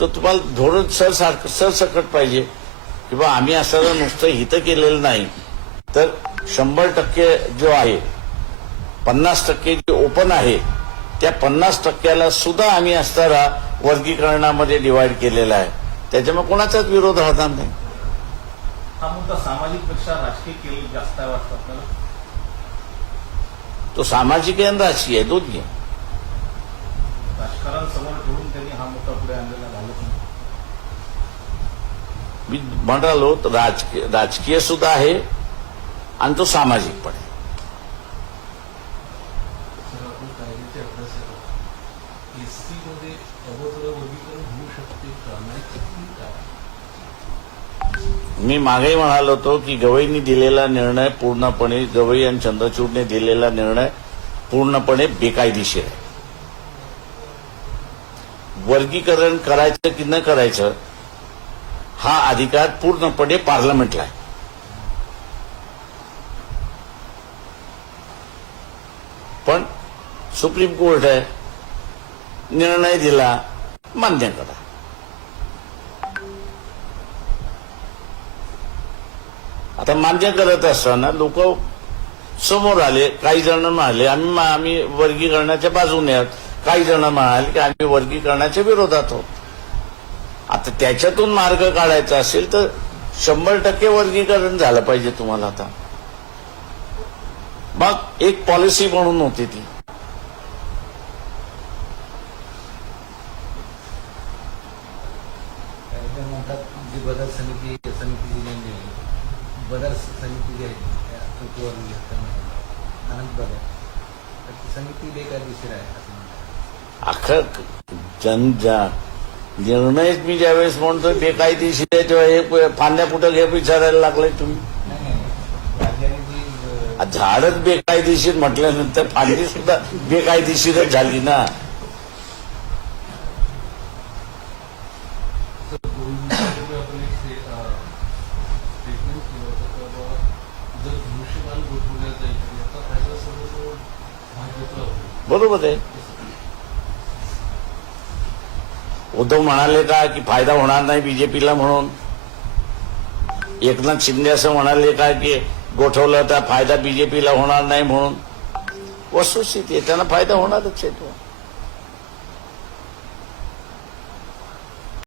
तर तुम्हाला धोरण सरसकट पाहिजे की बा आम्ही असं नुसतं हित केलेलं नाही, तर 100% जो आहे 50% जे ओपन आहे त्या 50%ला सुद्धा आम्ही असताना वर्गीकरणामध्ये डिवाइड केलेला आहे. त्याच्यामुळे कोणाचाच विरोध राहणार नाही. हा मुद्दा सामाजिक पेक्षा राजकीय केली जास्त आहे वाटतं आपल्याला. तो सामाजिक आहे आणि राजकीय आहे, दोन्ही आहे. राजकारण समोर ठेवून त्यांनी हा मुद्दा पुढे आणलेला घालत नाही. मी म्हणालो राजकीय सुद्धा आहे आणि तो सामाजिक पण आहे. मी मागेही म्हणालो होतो की गवईंनी दिलेला निर्णय पूर्णपणे, गवई आणि चंद्रचूडने दिलेला निर्णय पूर्णपणे बेकायदेशीर आहे. वर्गीकरण करायचं की न करायचं हा अधिकार पूर्णपणे पार्लमेंटला आहे. पण सुप्रीम कोर्ट आहे, निर्णय दिला, मान्य करा. आता मान्य करत असताना लोक समोर आले, काही जण म्हणाले आम्ही वर्गीकरणाच्या बाजूने आहोत, काही जण म्हणाले की आम्ही वर्गीकरणाच्या विरोधात आहोत. आता त्याच्यातून मार्ग काढायचा असेल तर 100% वर्गीकरण झालं पाहिजे तुम्हाला. आता मग एक पॉलिसी म्हणून होती ती. बदल समिती दिलेली बदल समिती जी आहे आनंद बदल तर समिती बेकायदेशीर आहे असं अख्खं निर्णय मी ज्यावेळेस म्हणतो बेकायदेशीर आहे तेव्हा हे फांद्या कुठं घे विचारायला लागलाय तुम्ही. झाडच बेकायदेशीर म्हटल्यानंतर फांदी सुद्धा बेकायदेशीरच झाली ना. बरोबर आहे. उद्धव म्हणाले का की फायदा होणार नाही बीजेपीला म्हणून? एकनाथ शिंदे असं म्हणाले का की गोठवलं तर फायदा बीजेपीला होणार नाही म्हणून? वस्तुस्थिती आहे, त्यांना फायदा होणारच आहे तो.